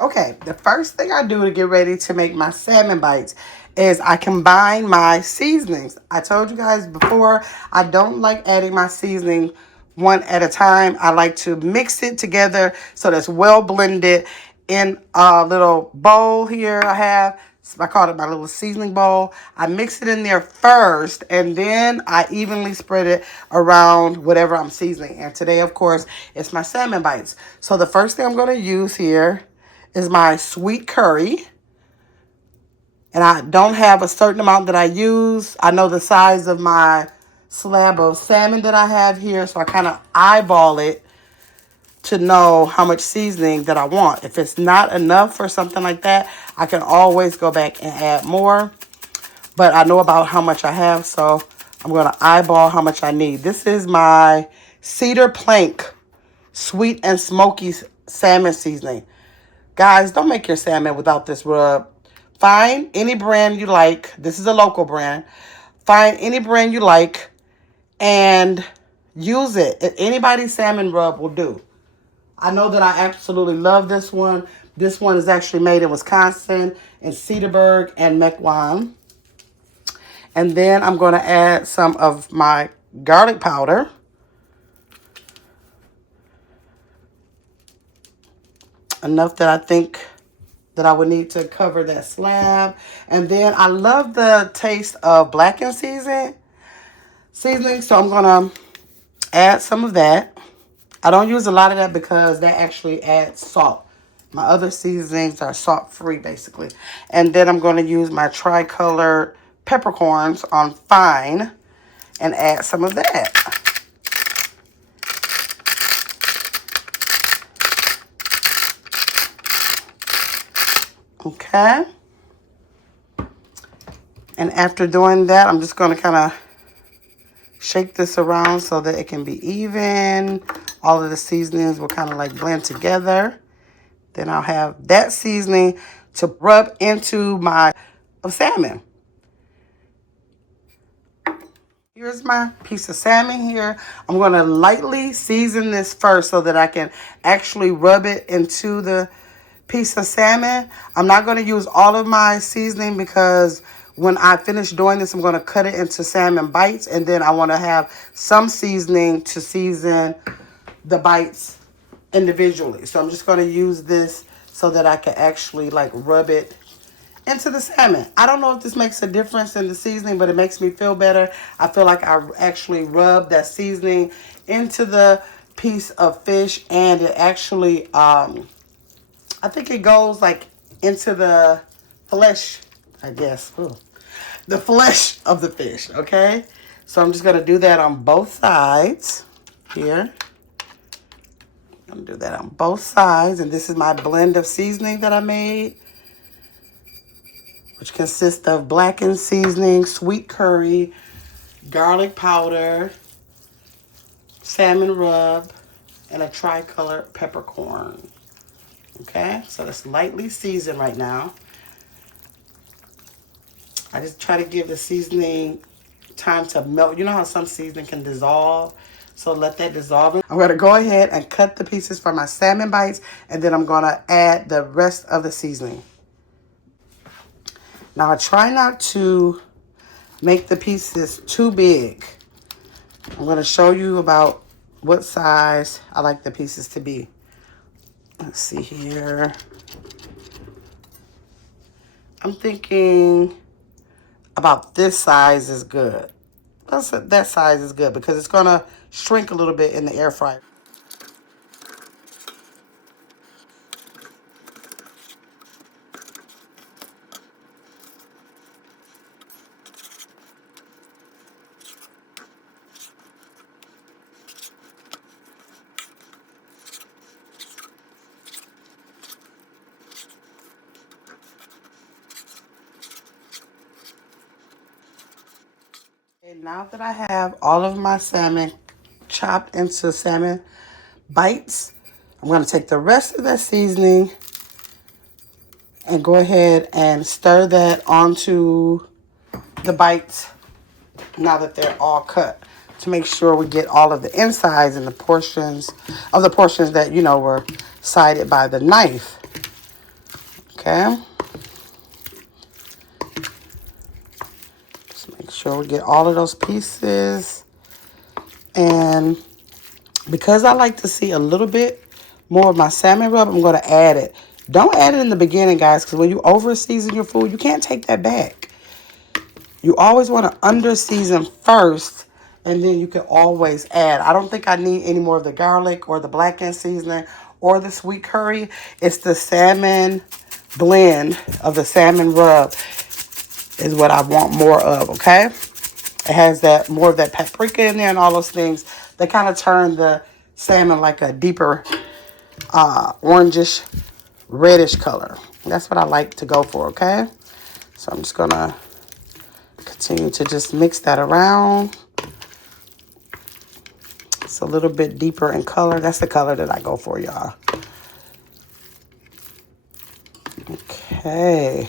Okay, the first thing I do to get ready to make my salmon bites is I combine my seasonings. I told you guys before, I don't like adding my seasoning one at a time. I like to mix it together so that's well blended in a little bowl here I call it my little seasoning bowl. I mix it in there first, and then I evenly spread it around whatever I'm seasoning. And today, of course, it's my salmon bites. So the first thing I'm going to use here is my sweet curry. And I don't have a certain amount that I use. I know the size of my slab of salmon that I have here, so I kind of eyeball it to know how much seasoning that I want. If it's not enough or something like that, I can always go back and add more. But I know about how much I have, so I'm going to eyeball how much I need. This is my cedar plank sweet and smoky salmon seasoning. Guys, don't make your salmon without this rub. Find any brand you like. This is a local brand. Find any brand you like and use it. Anybody's salmon rub will do. I know that I absolutely love this one. This one is actually made in Wisconsin, in Cedarburg and Mequon. And then I'm going to add some of my garlic powder. Enough that I think that I would need to cover that slab. And then I love the taste of blackened seasoning, so I'm going to add some of that. I don't use a lot of that because that actually adds salt. My other seasonings are salt-free, basically. And then I'm going to use my tricolor peppercorns on fine and add some of that. Okay. And after doing that, I'm just going to kind of shake this around so that it can be even. All of the seasonings will kind of like blend together. Then I'll have that seasoning to rub into my salmon. Here's my piece of salmon here. I'm going to lightly season this first so that I can actually rub it into the piece of salmon. I'm not going to use all of my seasoning because when I finish doing this, I'm going to cut it into salmon bites. And then I want to have some seasoning to season the bites individually. So I'm just going to use this so that I can actually like rub it into the salmon. I don't know if this makes a difference in the seasoning, but it makes me feel better. I feel like I actually rub that seasoning into the piece of fish, and it actually, I think it goes like into the flesh, I guess. Ooh. The flesh of the fish, okay? So I'm just going to do that on both sides here. I'm going to do that on both sides, and this is my blend of seasoning that I made, which consists of blackened seasoning, sweet curry, garlic powder, salmon rub, and a tricolor peppercorn. Okay, so it's lightly seasoned right now. I just try to give the seasoning time to melt. You know how some seasoning can dissolve? So let that dissolve. I'm going to go ahead and cut the pieces for my salmon bites, and then I'm going to add the rest of the seasoning. Now, I try not to make the pieces too big. I'm going to show you about what size I like the pieces to be. Let's see here. I'm thinking about this size is good. That size is good because it's going to shrink a little bit in the air fryer. Okay, now that I have all of my salmon chopped into salmon bites, I'm going to take the rest of that seasoning and go ahead and stir that onto the bites now that they're all cut, to make sure we get all of the insides and the portions that, you know, were sided by the knife. Okay. Just make sure we get all of those pieces. And because I like to see a little bit more of my salmon rub, I'm going to add it. Don't add it in the beginning, guys, because when you over season your food, you can't take that back. You always want to under season first, and then you can always add. I don't think I need any more of the garlic or the blackened seasoning or the sweet curry. It's the salmon blend of the salmon rub is what I want more of, okay? It has that more of that paprika in there and all those things. They kind of turn the salmon like a deeper orangish, reddish color. That's what I like to go for, okay? So I'm just going to continue to just mix that around. It's a little bit deeper in color. That's the color that I go for, y'all. Okay.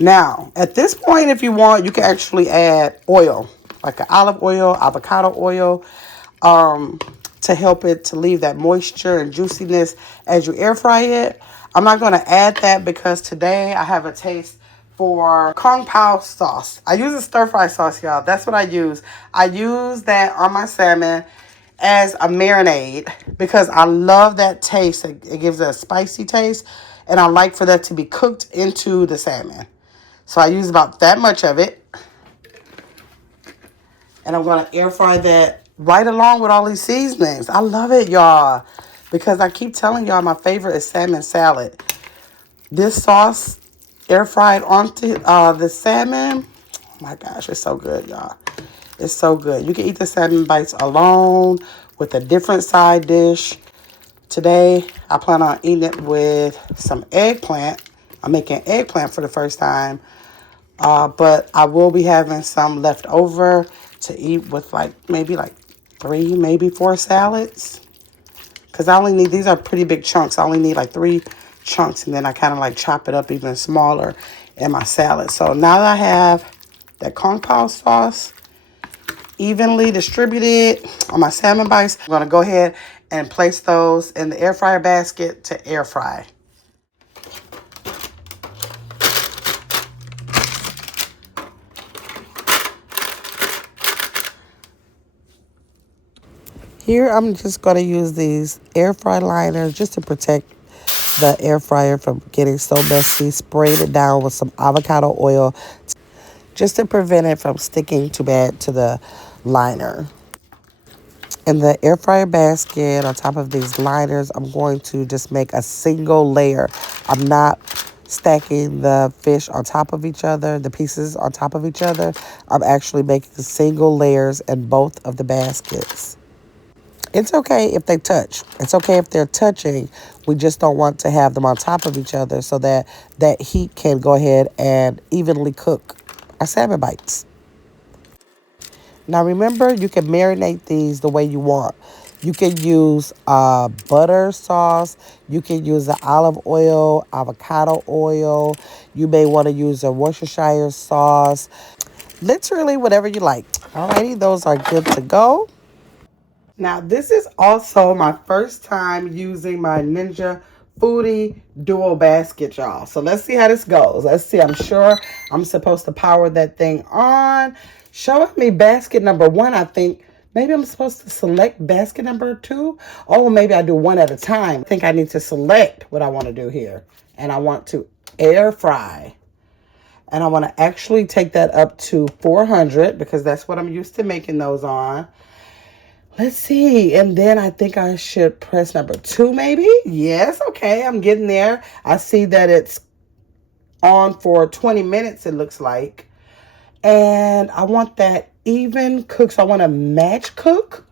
Now, at this point, if you want, you can actually add oil, like an olive oil, avocado oil, to help it to leave that moisture and juiciness as you air fry it. I'm not going to add that because today I have a taste for Kung Pao sauce. I use a stir fry sauce, y'all. That's what I use. I use that on my salmon as a marinade because I love that taste. It gives it a spicy taste, and I like for that to be cooked into the salmon. So I use about that much of it. And I'm going to air fry that right along with all these seasonings. I love it, y'all. Because I keep telling y'all my favorite is salmon salad. This sauce air fried onto the salmon. Oh my gosh, it's so good, y'all. It's so good. You can eat the salmon bites alone with a different side dish. Today, I plan on eating it with some eggplant. I'm making eggplant for the first time. But I will be having some left over to eat with maybe 3, maybe 4 salads. Because I only need, these are pretty big chunks. I only need 3 chunks, and then I kind of chop it up even smaller in my salad. So now that I have that Kung Pao sauce evenly distributed on my salmon bites, I'm going to go ahead and place those in the air fryer basket to air fry. Here, I'm just going to use these air fry liners just to protect the air fryer from getting so messy. Sprayed it down with some avocado oil just to prevent it from sticking too bad to the liner. In the air fryer basket, on top of these liners, I'm going to just make a single layer. I'm not stacking the fish on top of each other, the pieces on top of each other. I'm actually making single layers in both of the baskets. It's okay if they touch. It's okay if they're touching. We just don't want to have them on top of each other so that that heat can go ahead and evenly cook our salmon bites. Now remember, you can marinate these the way you want. You can use butter sauce. You can use the olive oil, avocado oil. You may want to use a Worcestershire sauce. Literally whatever you like. Alrighty, those are good to go. Now, this is also my first time using my Ninja Foodie Duo Basket, y'all. So let's see how this goes. Let's see. I'm sure I'm supposed to power that thing on. Showing me basket number 1, I think. Maybe I'm supposed to select basket number 2. Oh, maybe I do one at a time. I think I need to select what I want to do here. And I want to air fry. And I want to actually take that up to 400 because that's what I'm used to making those on. Let's see. And then I think I should press number 2 maybe. Yes. Okay. I'm getting there. I see that it's on for 20 minutes, it looks like. And I want that even cook. So I want to match cook.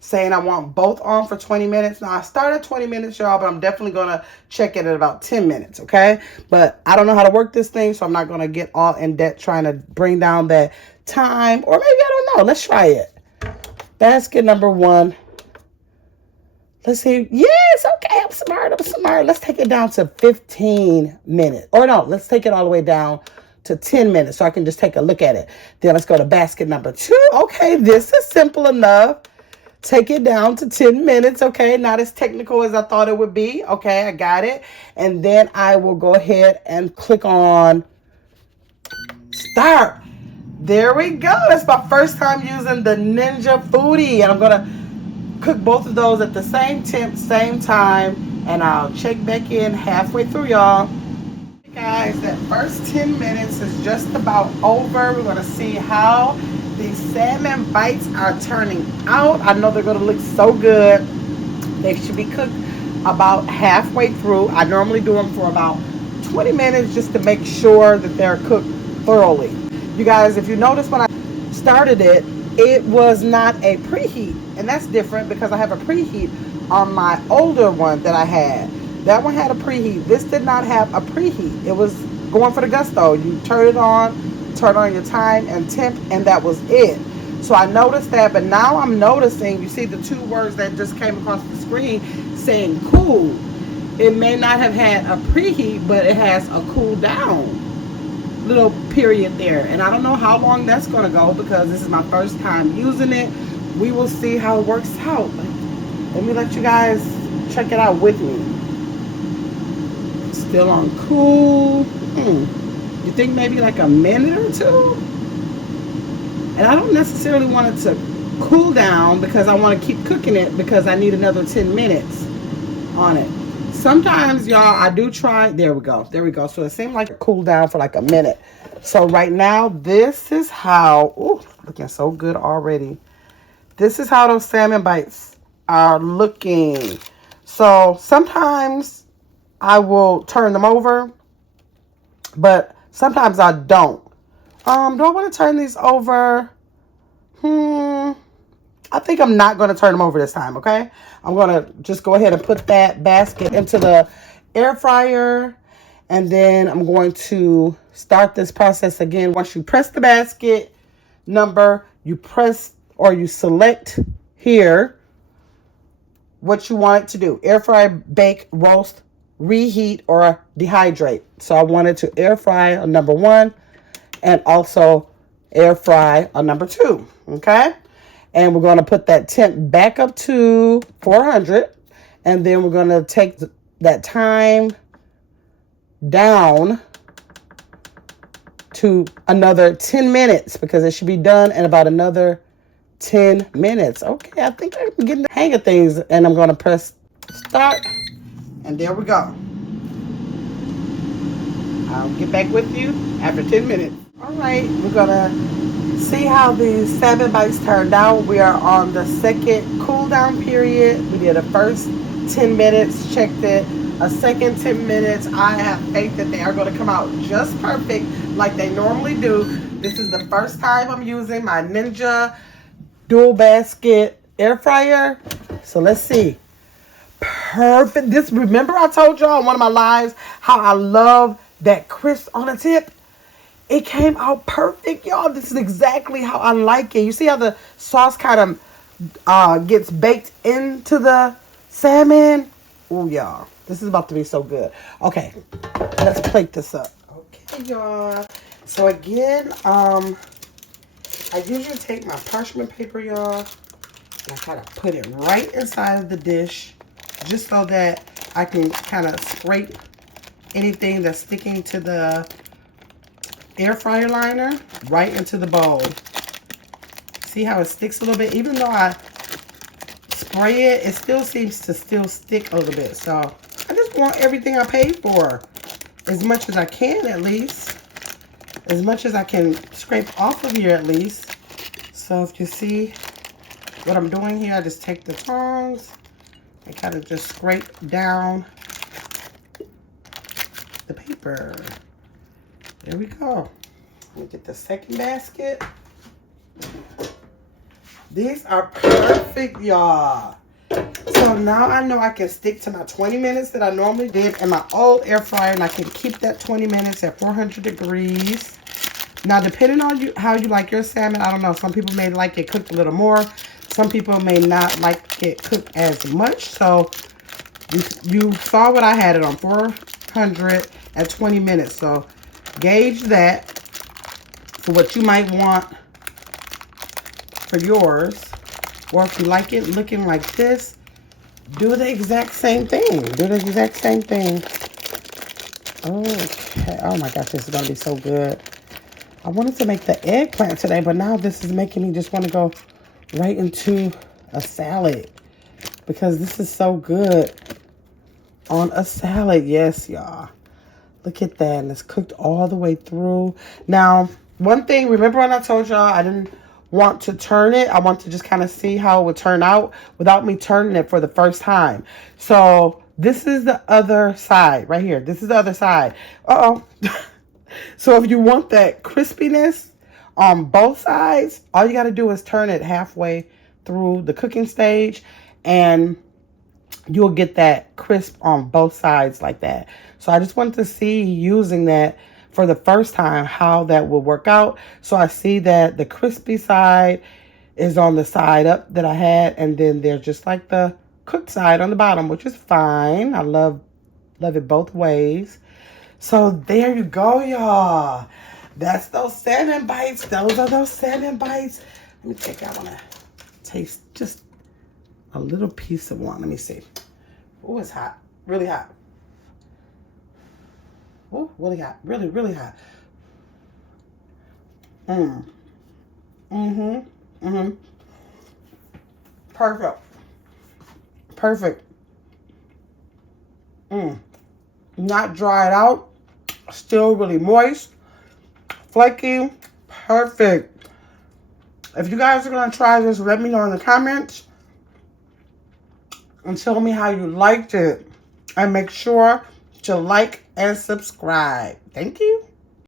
Saying I want both on for 20 minutes. Now, I started 20 minutes, y'all, but I'm definitely going to check it at about 10 minutes, okay? But I don't know how to work this thing, so I'm not going to get all in debt trying to bring down that time. Or maybe I don't know. Let's try it. Basket number 1. Let's see. Yes, okay, I'm smart. Let's take it down to 15 minutes. Or no, let's take it all the way down to 10 minutes so I can just take a look at it. Then let's go to basket number 2. Okay, this is simple enough. take it down to 10 minutes, okay? Not as technical as I thought it would be. Okay, I got it. And then I will go ahead and click on start. There we go. That's my first time using the Ninja Foodie. And I'm going to cook both of those at the same temp, same time. And I'll check back in halfway through, y'all. Guys, that first 10 minutes is just about over. We're going to see how these salmon bites are turning out. I know they're going to look so good. They should be cooked about halfway through. I normally do them for about 20 minutes just to make sure that they're cooked thoroughly. You guys, if you notice when I started it, it was not a preheat. And that's different because I have a preheat on my older one that I had. That one had a preheat. This did not have a preheat. It was going for the gusto. You turn it on your time and temp, and that was it. So I noticed that, but now I'm noticing, you see the two words that just came across the screen saying cool. It may not have had a preheat, but it has a cool down little period there. And I don't know how long that's going to go because this is my first time using it. We will see how it works out. Let me let you guys check it out with me. Still on cool. You think maybe like a minute or two? And I don't necessarily want it to cool down because I want to keep cooking it because I need another 10 minutes on it. Sometimes, y'all, I do try. There we go. There we go. So it seemed like it cooled down for like a minute. So right now, this is how, ooh, looking so good already. This is how those salmon bites are looking. So sometimes I will turn them over, but sometimes I don't. Do I want to turn these over? I think I'm not going to turn them over this time, okay? I'm going to just go ahead and put that basket into the air fryer. And then I'm going to start this process again. Once you press the basket number, you press or you select here what you want it to do. Air fry, bake, roast, reheat, or dehydrate. So I wanted to air fry on number 1 and also air fry on number 2, okay? And we're going to put that temp back up to 400. And then we're going to take that time down to another 10 minutes because it should be done in about another 10 minutes. Okay, I think I'm getting the hang of things. And I'm going to press start. And there we go. I'll get back with you after 10 minutes. All right, we're going to see how these salmon bites turned out. We are on the second cool down period. We did a first 10 minutes, checked it. A second 10 minutes. I have faith that they are going to come out just perfect like they normally do. This is the first time I'm using my Ninja dual basket air fryer. So let's see. Perfect. This, remember I told y'all in one of my lives how I love that crisp on the tip? It came out perfect, y'all. This is exactly how I like it. You see how the sauce kind of gets baked into the salmon? Oh, y'all. This is about to be so good. Okay, let's plate this up. Okay, y'all. So again, I usually take my parchment paper, y'all, and I kind of put it right inside of the dish just so that I can kind of scrape anything that's sticking to the air fryer liner right into the bowl. See how it sticks a little bit? Even though I spray it, it still seems to still stick a little bit. So I just want everything I paid for as much as I can, at least. As much as I can scrape off of here, at least. So if you see what I'm doing here, I just take the tongs and kind of just scrape down the paper. There we go. Let me get the second basket. These are perfect, y'all. So now I know I can stick to my 20 minutes that I normally did in my old air fryer, and I can keep that 20 minutes at 400 degrees. Now, depending on how you like your salmon, I don't know. Some people may like it cooked a little more. Some people may not like it cooked as much. So you saw what I had it on, 400 at 20 minutes. So gauge that for what you might want for yours. Or if you like it looking like this, do the exact same thing. Do the exact same thing. Okay. Oh my gosh, this is going to be so good. I wanted to make the eggplant today, but now this is making me just want to go right into a salad. Because this is so good on a salad. Yes, y'all. Look at that. And it's cooked all the way through. Now, one thing, remember when I told y'all I didn't want to turn it? I want to just kind of see how it would turn out without me turning it for the first time. So, this is the other side right here. This is the other side. Uh-oh. So, if you want that crispiness on both sides, all you got to do is turn it halfway through the cooking stage, and you'll get that crisp on both sides like that. So I just wanted to see, using that for the first time, how that will work out. So I see that the crispy side is on the side up that I had, and then there's just like the cooked side on the bottom, which is fine. I love it both ways. So there you go, y'all. That's those salmon bites. Those are those salmon bites. Let me take that one. Taste just a little piece of one. Let me see. Oh, it's hot. Really hot. Oh, really hot. Really, really hot. Perfect. Perfect. Not dried out. Still really moist. Flaky. Perfect. If you guys are going to try this, let me know in the comments. And tell me how you liked it. And make sure to like and subscribe. Thank you.